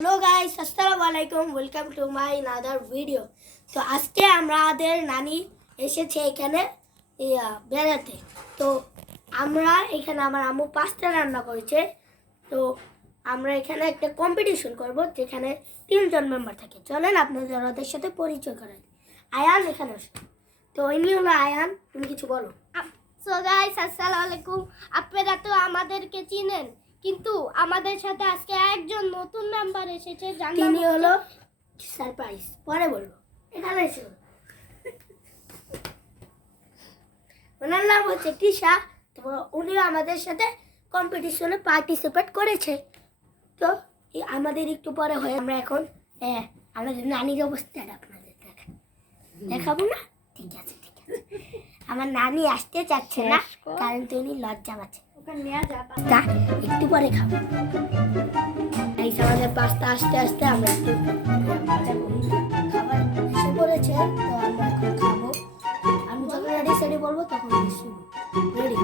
Hello guys, আসসালামু আলাইকুম। Welcome to my another video. তো আজকে আমাদের নানি এসেছে এখানে বেড়াতে। তো আমরা এখানে আমার আম্মু পাস্তা রান্না করেছে। তো আমরা এখানে একটা কম্পিটিশন করব যেখানে 3জন মেম্বার থাকে। চলেন আপনাদের ওদের সাথে পরিচয় করাই। আয়ান এখানে আসে। তো ইনি হলো আয়ান, তুমি কিছু বলো। সো গাইস, আসসালামু আলাইকুম। আপনারা তো আমাদেরকে চিনেন, কিন্তু আমাদের সাথে আজকে একজন নতুন মেম্বার এসেছে, যার নাম তিনি হলো সারপ্রাইজ, পরে বলবো। এখানে এসে ওনার নাম হচ্ছে তৃষা। তো উনিও আমাদের সাথে কম্পিটিশনে পার্টিসিপেট করেছে। তো আমাদের একটু পরে হয়ে আমরা এখন আমাদের নানির অবস্থাটা আপনাদের দেখাবো না? ঠিক আছে। আমার নানি আসতে চাচ্ছে না কারণ তিনি লজ্জা পাচ্ছে। তা একটু পরে খাবো। এই আমাদের পাস্তা আস্তে আস্তে আমরা একটু খাবার এসে পড়েছে। তো আমরা এখন খাবো। আমি যখন রেডি সেডি বলবো তখন শুরু। রেডি